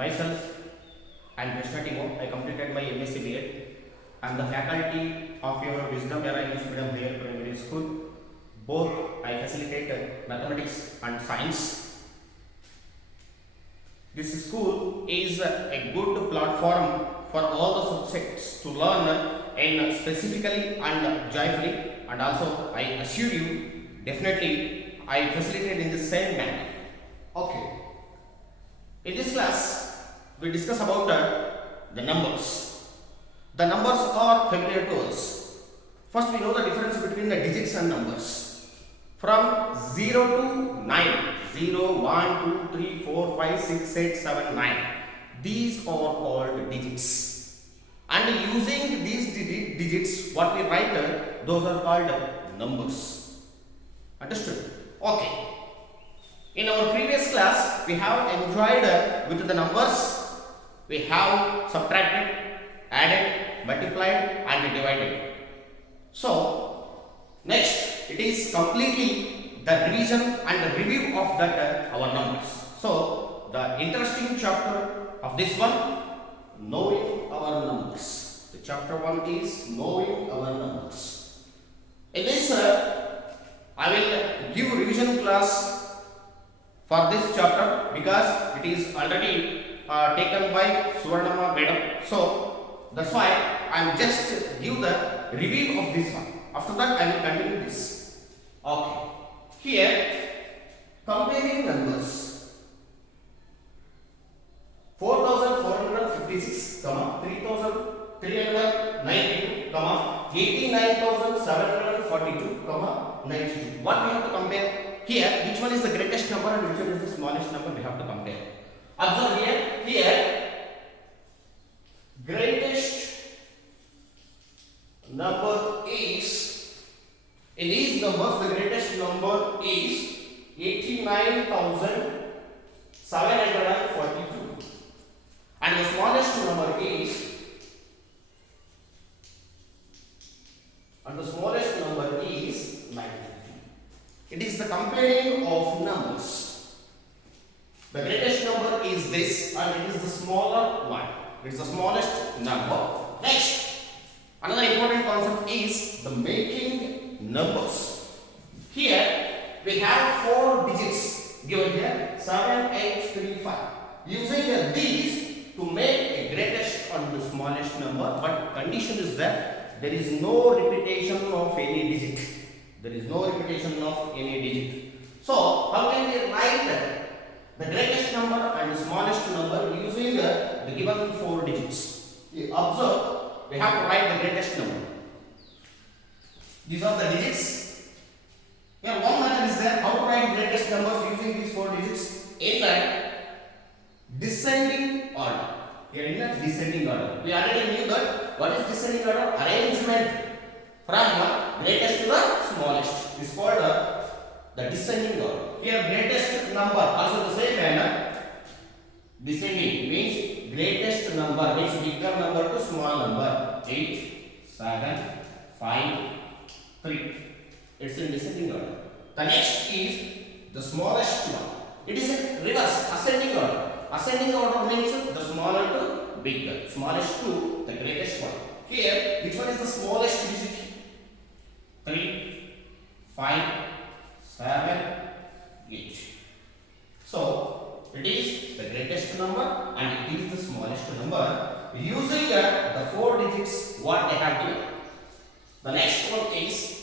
Myself, I am Krishna Timo. I completed my MSc B.Ed. I am the faculty of your Wisdom Era English Medium Higher Primary School. Both I facilitate mathematics and science. This school is a good platform for all the subjects to learn in specifically and joyfully, and also I assure you, definitely I facilitate in the same manner. Okay. In this class, we discuss about the numbers. The numbers are familiar to us. First, we know the difference between the digits and numbers. From 0 to 9, 0, 1, 2, 3, 4, 5, 6, 8, 7, 9. These are called digits. And using these digits, what we write, those are called numbers. Understood? Okay. In our previous class, we have enjoyed with the numbers. We have subtracted, added, multiplied and divided. So, next it is completely the revision and the review of that our numbers. So, the interesting chapter of this one, knowing our numbers. The chapter 1 is knowing our numbers. In this, I will give revision class for this chapter because it is already taken by Suvarnama Madam. So that's why I am just give the review of this one. After that I will continue this. Okay. Here comparing numbers 4456, 3392, 89742, 92. What we have to compare? Here, which one is the greatest number and which one is the smallest number we have to compare. Observe here, greatest number is, in these numbers, the greatest number is 89,742 and the smallest number is, It is the comparing of numbers. The greatest number is this and it is the smaller one. It is the smallest number. Next, another important concept is the making numbers. Here we have 4 digits given here 7, 8, 3, 5. Using these to make a greatest and the smallest number, but condition is that there is no repetition of any digit. There is no repetition of any digit. So, how can we write the greatest number and the smallest number using the given 4 digits? You observe, we have to write the greatest number. These are the digits. Here, one method is there how to write greatest numbers using these 4 digits in the descending order. Here in the descending order. We already knew that what is descending order? Arrangement from greatest to the smallest is called the descending order. Here greatest number also the same manner. Descending means greatest number means bigger number to small number. 8, 7, 5, 3. It's in descending order. The next is the smallest one. It is in reverse ascending order. Ascending order means the smaller to bigger. Smallest to the greatest one. Here which one is the smallest digit? 3, 5, 7, 8. So, it is the greatest number and it is the smallest number using the 4 digits what they have given. The next one is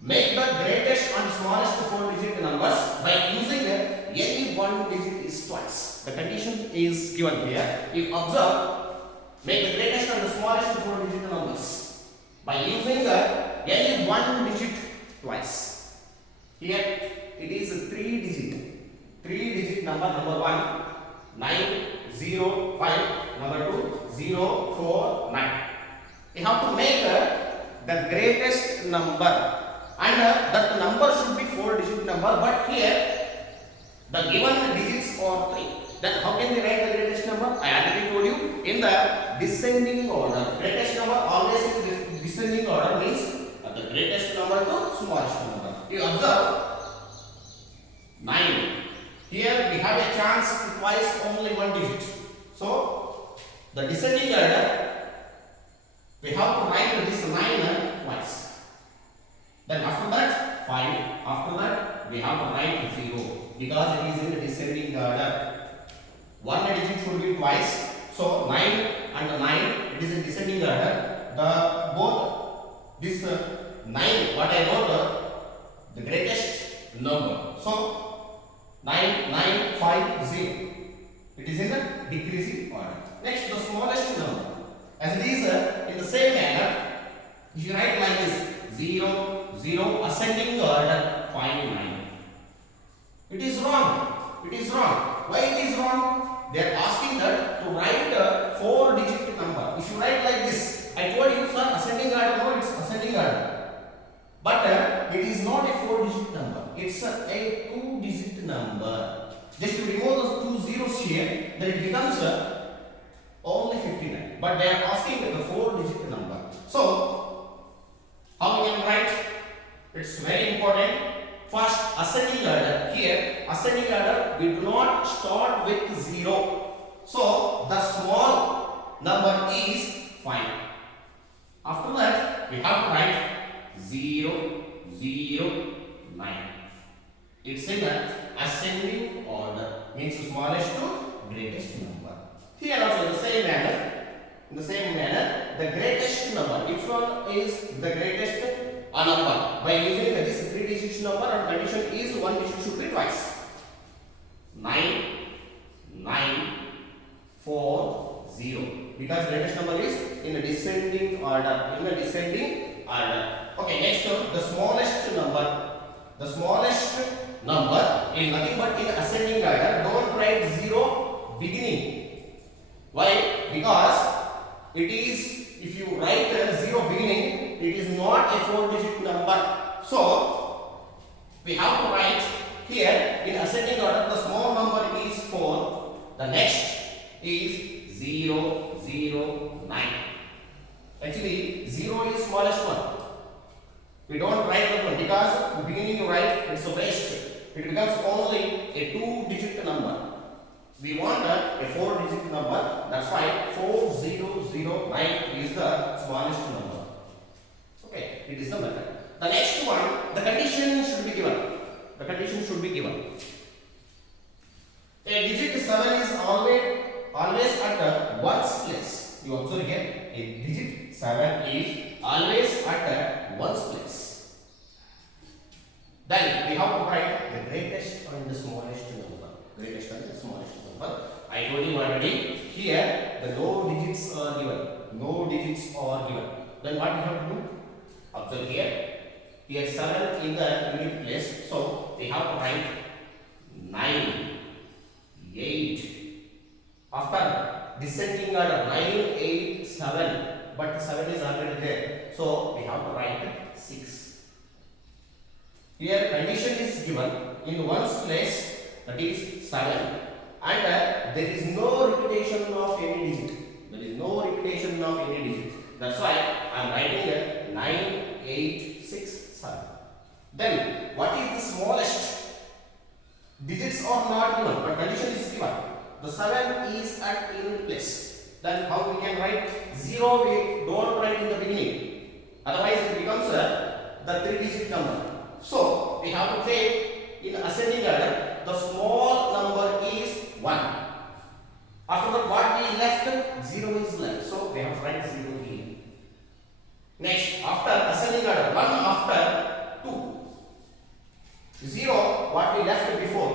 make the greatest and smallest 4 digit numbers by using any one digit is twice. The condition is given here. You observe, make the greatest and the smallest 4 digit numbers by using any one digit twice. Here it is a 3 digit number. Number 1 905, number 2 049. You have to make the greatest number and that number should be 4 digit number, but here the given digits are 3. Then how can we write the greatest number? I already told you in the descending order. Greatest number always in descending order means the greatest number to smallest number. You observe 9. Here we have a chance to twice only one digit. So the descending order, we have to write this 9 twice. Then after that 5. After that we have to write 0 because it is in the descending order. One digit should be twice. So 9 and 9, it is in descending order. The both this 9 what I wrote the greatest number. So 9950. It is in the decreasing order. Next, the smallest number. As it is in the same manner, if you write like this 0 0 ascending order 0.9. It is wrong. It is wrong. Why it is wrong? They are asking that to write a 4-digit number. If you write like this, I told you sir ascending order, no, it's ascending order. But it is not a 4-digit number. It's a 2-digit number. Just to remove those 2 zeros here, then it becomes only 59. But they are asking the 4-digit number. So how we can write? It's very important. First, ascending order. Here, ascending order, we do not start with 0. So the small number is 5. After that, we have to write 0 0 9. It's in the ascending order, means smallest to greatest number. Here also in the same manner, the greatest number. Which one is the greatest number? By using this 3-digit number, and condition is 1 digit should be twice. 9 9 4 0. Because greatest number is in a descending order. Okay, next the smallest number. The smallest number is nothing but in ascending order. Don't write 0 beginning. Why? Because it is, if you write 0 beginning, it is not a 4-digit number. So we have to write here in ascending order. The small number is 4. The next is 0 0 9. Actually 0 is smallest one. We don't write that one because the beginning you write, it's a waste. It becomes only a 2-digit number. We want a 4-digit number. That's why 4009 is the smallest number. Okay, it is the method. The next one, the condition should be given. A digit 7 is always at ones place. You observe here, a digit 7 is always at ones place. Then we have to write the greatest and the smallest number. I told you already. Here the no digits are given. Then what we have to do? Observe here. Here 7 in the unit place. So we have to write 9 8. After descending order 9 8 7. But 7 is already there. So we have to write 6. Here condition is given in ones place, that is 7, and there is no repetition of any digit. That's why I am writing here 9 8 6 7. Then what is the smallest? Digits are not given, but condition is given. The 7 is at unit place. Then how we can write 0? We don't write in the beginning. Otherwise it becomes the 3-digit number. So we have to take in ascending order. The small number is 1. After that, what we left? 0 is left. So we have to write 0 here. Next, after ascending order, 1 after 2. 0, what we left before.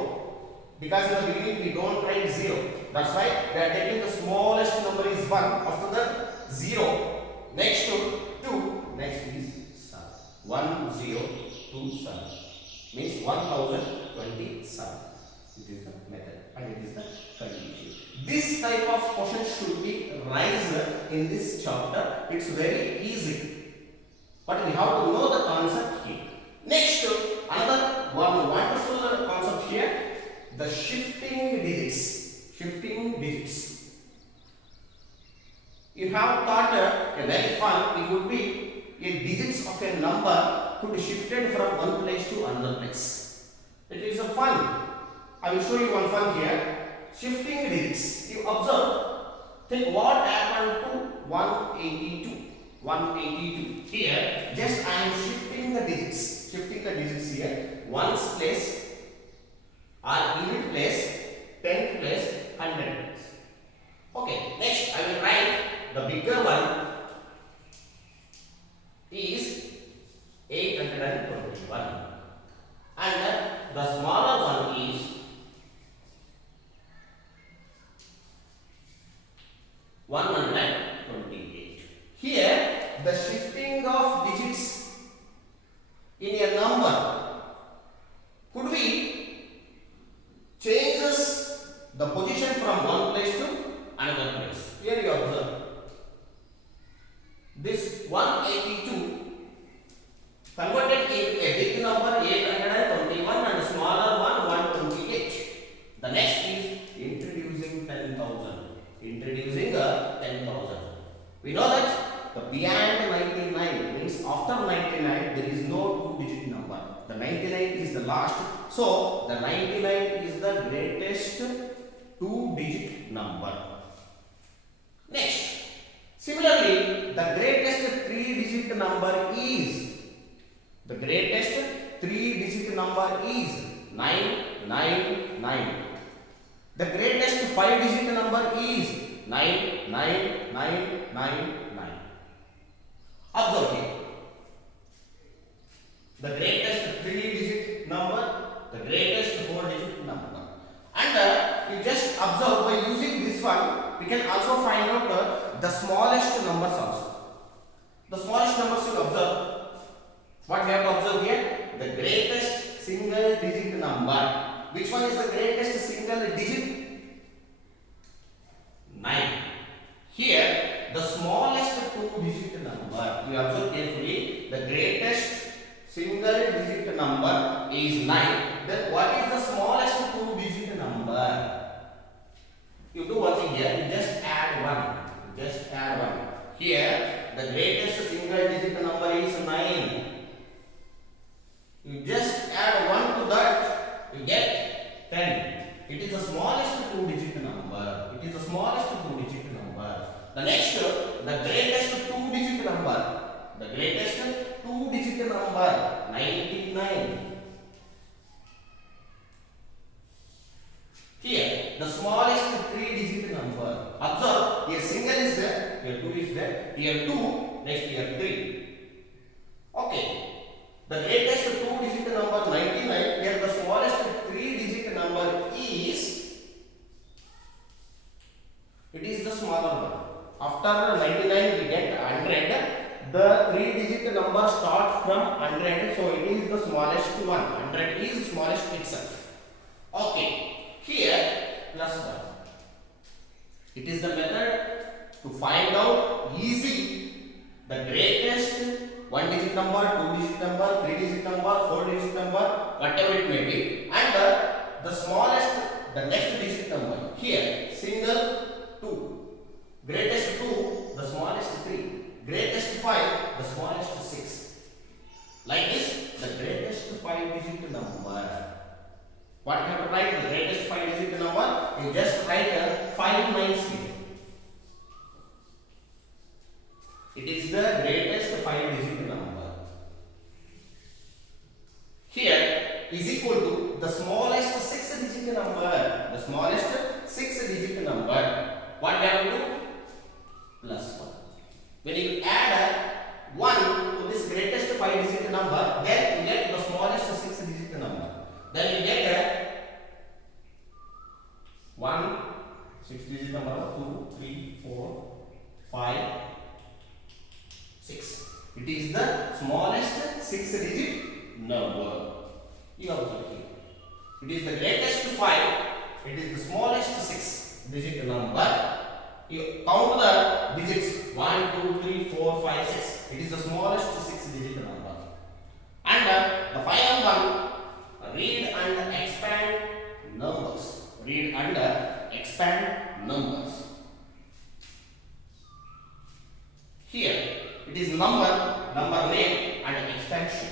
Because in the beginning we don't write 0. That's why we are taking the smallest number is 1. After that, 0. Next to 2. Next is 7. 1 0 2 7. Means 1027. It is the method and it is the condition. This type of question should be raised in this chapter. It's very easy, but we have to know the concept here. Next, another one wonderful concept here: the shifting digits. You have thought a very fun. It would be a digits of a number could be shifted from one place to another place. It is a fun. I will show you one fun here. Shifting digits. You observe. Think what happened to 182. 182. Here, just I am shifting the digits. Shifting the digits here. Ones place or unit place, tenth place, 100 place. Okay. Next, I will write the bigger one is 821, and the smaller one is 128. Here, the shifting of digits in a number, could we changes the position from one place to another place? Here you observe. This 182 converted into a big number 821 and smaller one 128. The next is introducing 10,000. Introducing 10,000. We know that the beyond 99 means after 99 there is no two-digit number. The 99 is the last. So the 99 is the greatest two-digit number. Next. Similarly, the greatest three-digit number is the 999. The greatest five-digit number is 99999. Observe here. The greatest three-digit number, the greatest four-digit number, and you just observe by using this one, we can also find out the smallest numbers also. The smallest numbers you observe. What we have to observe here? The greatest single digit number. Which one is the greatest single digit? 9. Here, the smallest two-digit number. You observe carefully. The greatest single digit number is 9. Then what is the smallest two-digit number? You do one thing here. You just add 1. Just add 1. Here, the greatest single digit number is 9. You just add 1 to that, you get 10. It is the smallest two-digit number. It is the smallest two-digit number. The next, the greatest two-digit number. The greatest two-digit number, 99. Here, the smallest three-digit number. Observe, here single is there, here 2 is there, here 2, next here 3. Okay. The greatest two-digit number 99. Here the smallest three-digit number is. It is the smaller one. After 99 we get 100. The three-digit number starts from 100. So it is the smallest one. 100 is smallest itself. Okay. Here plus 1. It is the method to find out easy the greatest one-digit number, two-digit number, three-digit number, four-digit number, whatever it may be, and the smallest, the next digit number. Here, single 2, greatest 2, the smallest 3, greatest 5, the smallest 6. Like this, the greatest five-digit number. What you have to write? The greatest five-digit number. You just write 5 9s here. It is the greatest five-digit number. Here is equal to the smallest six-digit number. The smallest six-digit number. What we have to do? Plus 1. When you add 1 to this greatest five-digit number, then you get the smallest six-digit number. Then you get 1 6-digit number, 2, 3, 4, 5. 6. It is the smallest six-digit number. You observe here. It is the greatest 5. It is the smallest six-digit number. You count the digits 1, 2, 3, 4, 5, 6. It is the smallest six-digit number. And the final one, read and expand numbers. Read and expand numbers. Here. It is number name and expansion.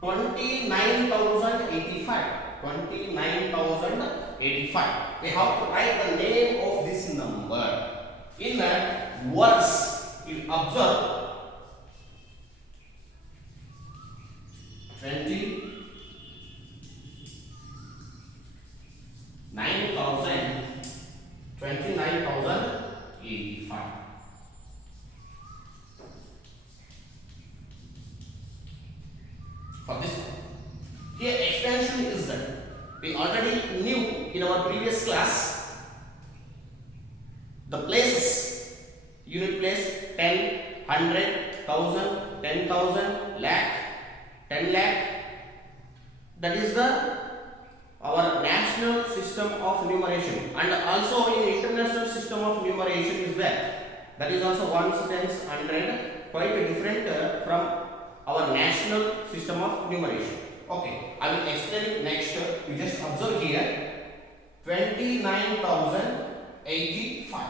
29,085. 29,085. 10,085. We have to write the name of this number. In words, you observe 29,085. For this one, here expansion is done. We already knew in our previous class the places, unit place 10, 100, 1000, 10,000, lakh, 10 lakh. That is our national system of numeration, and also in international system of numeration is there. That is also ones, tens, 100, quite different from our national system of numeration. Okay, I will explain it next. You just observe here 29,085.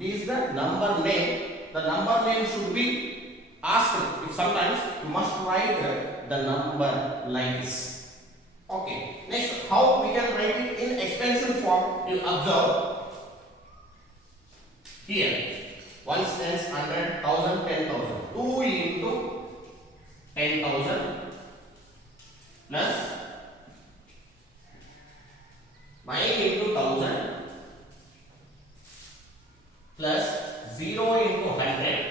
It is the number name. The number name should be asked. If sometimes you must write the number like this. Okay, next, how we can write it in expansion form? You observe here ones, tens, 100, 1000, 10,000. 2 into 10,000 plus 9 into 1000 plus 0 into 100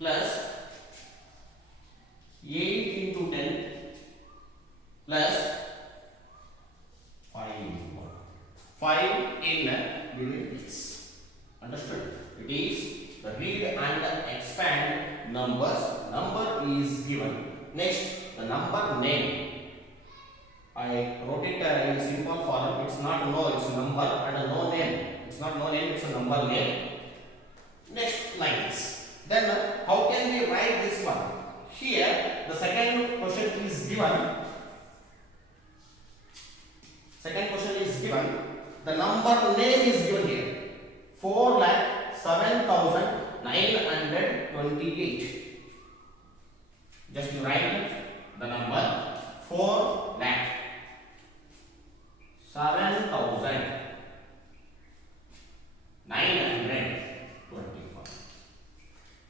plus 8 into 10 plus 5 in units. Understood? It is the read and expand numbers. Number is given. Next, the number name. I wrote it in a simple form. It's not no, it's a number, and no name. It's not no name, it's a number name. Next, like this. Then, how can we write this one? Here, the second question is given. Second question is given. The number name is given here. 4,07,928. Just write the number 4,07,925.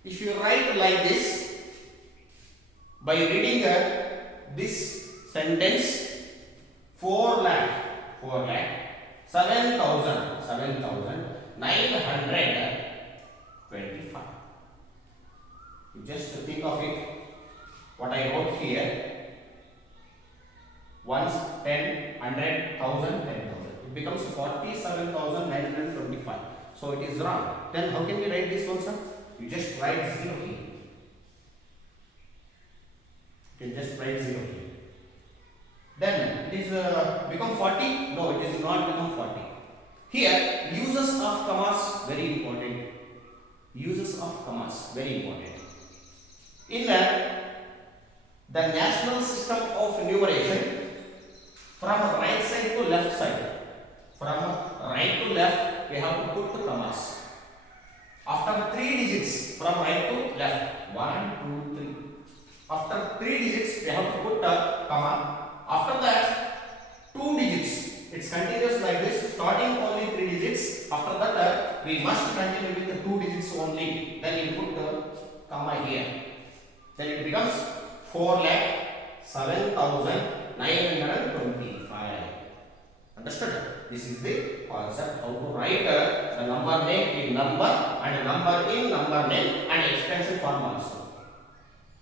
If you write like this, by reading this sentence, 7,925. You just think of it. What I wrote here, ones, 10, 100, 1000, 10,000. It becomes 47,925. So it is wrong. Then how can we write this one, sir? You just write 0 here. You can just write 0 here. Then it is become 40. No, it is not become 40. Here, uses of commas very important. Uses of commas very important. In the national system of numeration, from right side to left side, from right to left, we have to put the commas. After 3 digits, from right to left, 1, 2, 3. After 3 digits, we have to put a comma. After that, 2 digits. It's continuous like this, starting only 3 digits. After that, we must continue with the 2 digits only. Then you put the comma here. Then it becomes 4,07,925. Understood? This is the concept how to write the number name in number and number in number name and expansion form also.